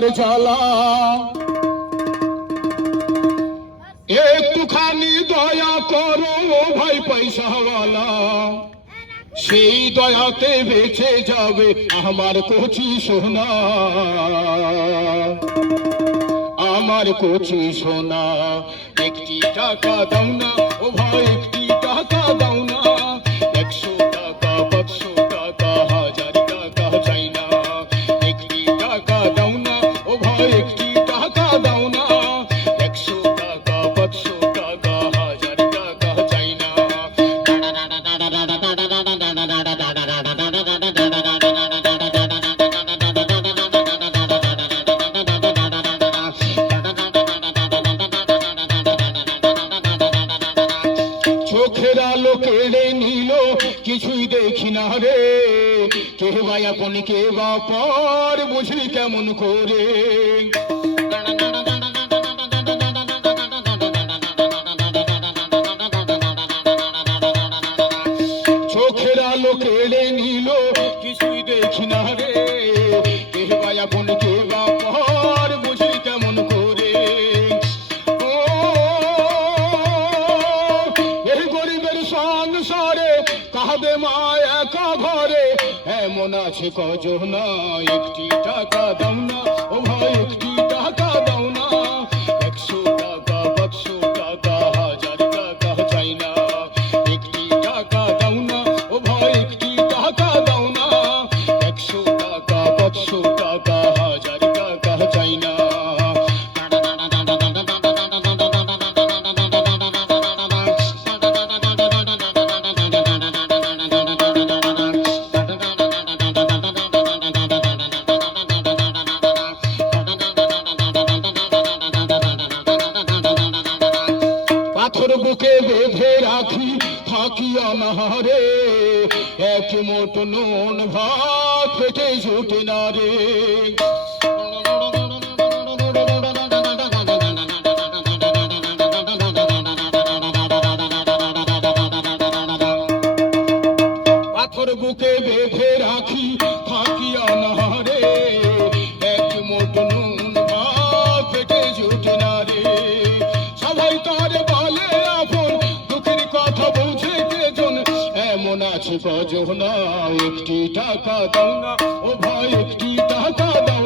আমার জ্বালা, একটুখানি দয়া করো ভাই পয়সাওয়ালা, সেই দয়াতে বেঁচে যাবে আমার কচি সোনা, আমার কচি সোনা। একটি টাকা দাও না ও ভাই, একটি টাকা দাও না, 100 টাকা 500 টাকা 1000 টাকা চাই না। একটি টাকা দাও না ও ভাই, একটি টাকা দাও না, 100 টাকা 500 টাকা 1000 টাকা চাই না। চোখের আলো কেড়ে নিল, কিছুই দেখি না রে, কে বা আপন কে বা পর বুঝি কেমন করে। চোখের আলো কেড়ে নিল, কিছুই দেখি না রে, কে বা আপন কে বা পর বুঝি কেমন করে। এই গরিবের সংসারে কাঁদে মা একা ঘরে, এমন আছে কজন, একটি টাকা দাও না ও ভাই, একটি টাকা দাও না, 100 টাকা 500 টাকা 1000 টাকা চাই না। একটি টাকা দাও না ও ভাই, একটি টাকা দাও না, 100 টাকা 500 টাকা 1000 টাকা চাই না। পাথর বুকে বেঁধে রাখি থাকি অনাহারে, এক মোট নুন ভাত পেটে জুটে না রে। পাথর বুকে বেঁধে রাখি থাকি অনাহারে, এক মোট নুন ভাত পেটে জুটে না রে। সবাই তার বলে আপন, দুঃখের কথা বুঝে কেজন, এমন আছে কজন, একটি টাকা দাও না ও ভাই, একটি টাকা দাও